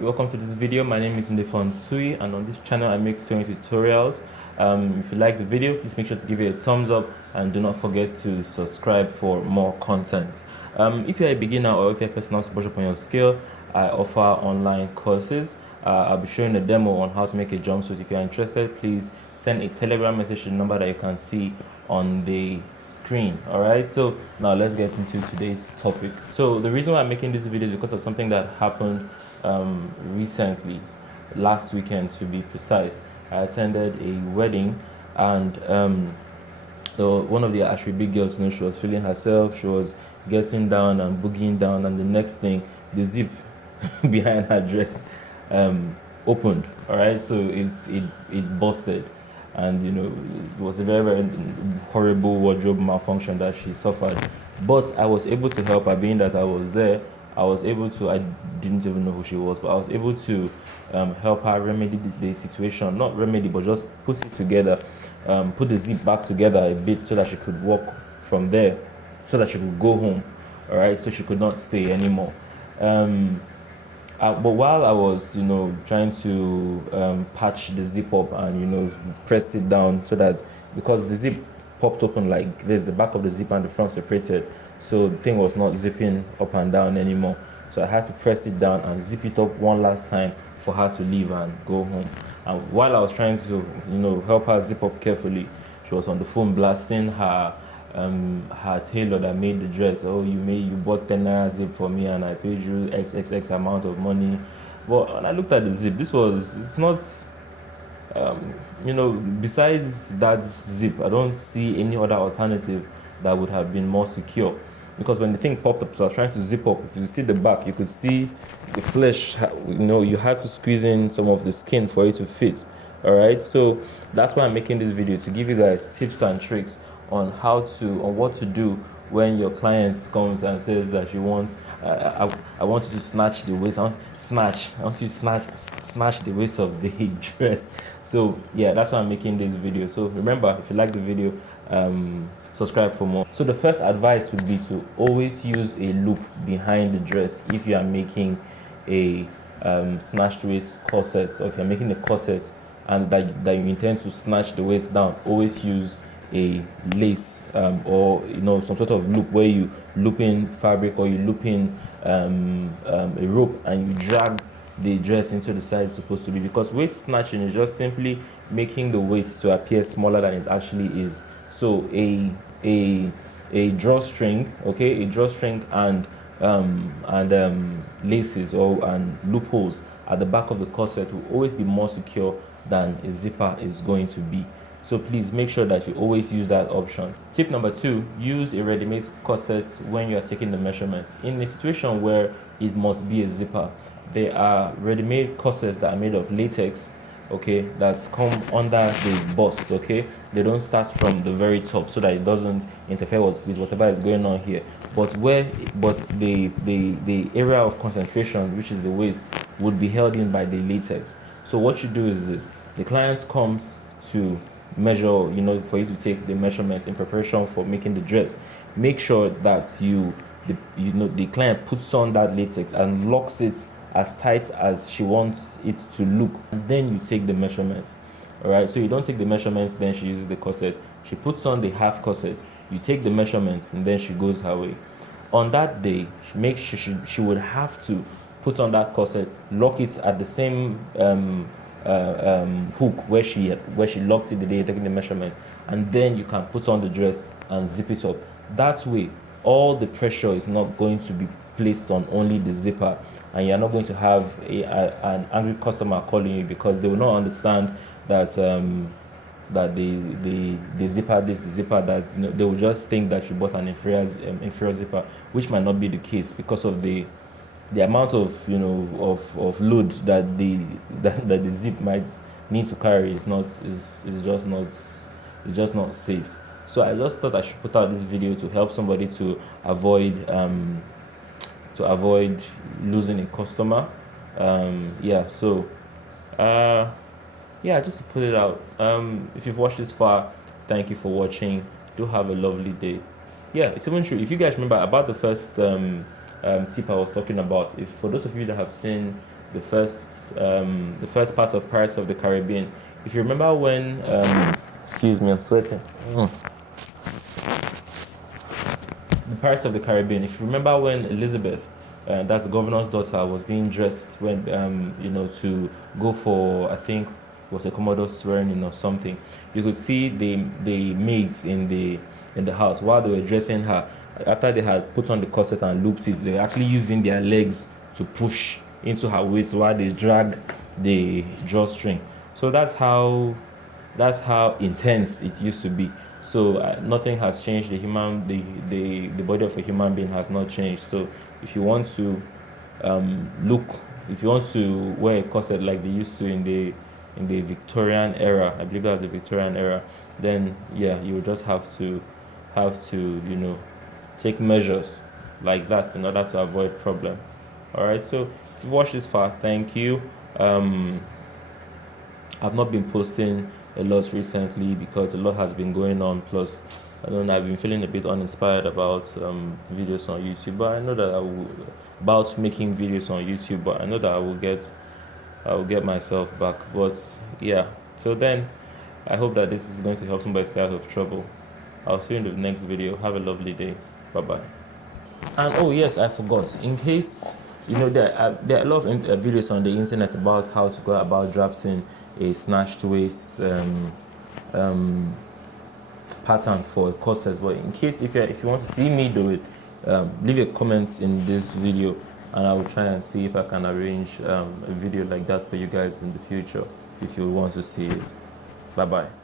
welcome to this video. My name is Ndifon Ntui, and on this channel I make sewing tutorials. If you like the video, please make sure to give it a thumbs up and do not forget to subscribe for more content. If you're a beginner or if you're a person who wants to brush up on your skill, I offer online courses. I'll be showing a demo on how to make a jumpsuit. If you're interested, please send a Telegram message to the number that you can see on the screen. All right, so now let's get into today's topic. So the reason why I'm making this video is because of something that happened recently, last weekend to be precise. I attended a wedding, and one of the actually big girls, she was feeling herself. She was getting down and boogieing down, and the next thing, the zip behind her dress opened. All right, so it busted, and it was a very horrible wardrobe malfunction that she suffered. But I was able to help her, being that I was there. I didn't even know who she was, but I was able to help her remedy the situation. Not remedy, but just put it together, put the zip back together a bit so that she could walk from there, so that she could go home. All right, so she could not stay anymore. But while I was, trying to patch the zip up and, press it down so that, because the zip popped open like this, the back of the zip and the front separated, so the thing was not zipping up and down anymore. So I had to press it down and zip it up one last time for her to leave and go home. And while I was trying to, help her zip up carefully, she was on the phone blasting her tailor that made the dress. Oh, you bought 10 naira zip for me and I paid you x amount of money. But when I looked at the zip, it's not, besides that zip, I don't see any other alternative that would have been more secure. Because when the thing popped up, so I was trying to zip up. If you see the back, you could see the flesh. You had to squeeze in some of the skin for it to fit. All right, so that's why I'm making this video, to give you guys tips and tricks on what to do when your client comes and says that you want, I want you to snatch the waist. I want you to snatch the waist of the dress. So yeah, that's why I'm making this video. So remember, if you like the video, subscribe for more. So the first advice would be to always use a loop behind the dress if you are making a snatched waist corset, or if you're making a corset and that you intend to snatch the waist down. Always use a lace or some sort of loop where you loop in fabric, or you loop in a rope and you drag the dress into the size it's supposed to be, because waist snatching is just simply making the waist to appear smaller than it actually is. So a drawstring, okay, and laces and loopholes at the back of the corset will always be more secure than a zipper is going to be. So please make sure that you always use that option. Tip number 2, use a ready-made corset when you are taking the measurements. In a situation where it must be a zipper, there are ready-made corsets that are made of latex, okay, that's come under the bust, okay. They don't start from the very top so that it doesn't interfere with whatever is going on here. But the area of concentration, which is the waist, would be held in by the latex. So what you do is this: the client comes to measure, for you to take the measurements in preparation for making the dress. Make sure that the client puts on that latex and locks it as tight as she wants it to look, and then you take the measurements. All right, so you don't take the measurements, then she uses the corset. She puts on the half corset, you take the measurements, and then she goes her way. On that day, she would have to put on that corset, lock it at the same hook where she locked it the day you're taking the measurements, and then you can put on the dress and zip it up. That way, all the pressure is not going to be placed on only the zipper, and you're not going to have an angry customer calling you, because they will not understand that that the zipper this, the zipper that. They will just think that you bought an inferior zipper, which might not be the case, because of the amount of of load that the zip might need to carry is just not safe. So I just thought I should put out this video to help somebody to avoid losing a customer. Just to put it out. If you've watched this far, thank you for watching. Do have a lovely day. Yeah, it's even true. If you guys remember about the first tip I was talking about, if for those of you that have seen the first part of Pirates of the Caribbean. If you remember when excuse me, I'm sweating. The Pirates of the Caribbean. If you remember when Elizabeth, that's the governor's daughter, was being dressed when to go for, I think was a Commodore swearing in or something, you could see the maids in the house while they were dressing her. After they had put on the corset and looped it, they were actually using their legs to push into her waist while they drag the drawstring. So that's how intense it used to be. So nothing has changed. The body of a human being has not changed. So if you want to if you want to wear a corset like they used to in the Victorian era, I believe that's the Victorian era, then yeah, you will just have to take measures like that in order to avoid problem. All right, so if you watched this far, thank you. I've not been posting a lot recently because a lot has been going on. Plus, I don't know, I've been feeling a bit uninspired about videos on YouTube. But I know that about making videos on YouTube. But I know that I will get myself back. But yeah, so then I hope that this is going to help somebody stay out of trouble. I'll see you in the next video. Have a lovely day. Bye bye. And oh yes, I forgot. In case there are a lot of videos on the internet about how to go about drafting a snatched waist pattern for a corset. But in case if you want to see me do it, leave a comment in this video, and I will try and see if I can arrange a video like that for you guys in the future if you want to see it. Bye bye.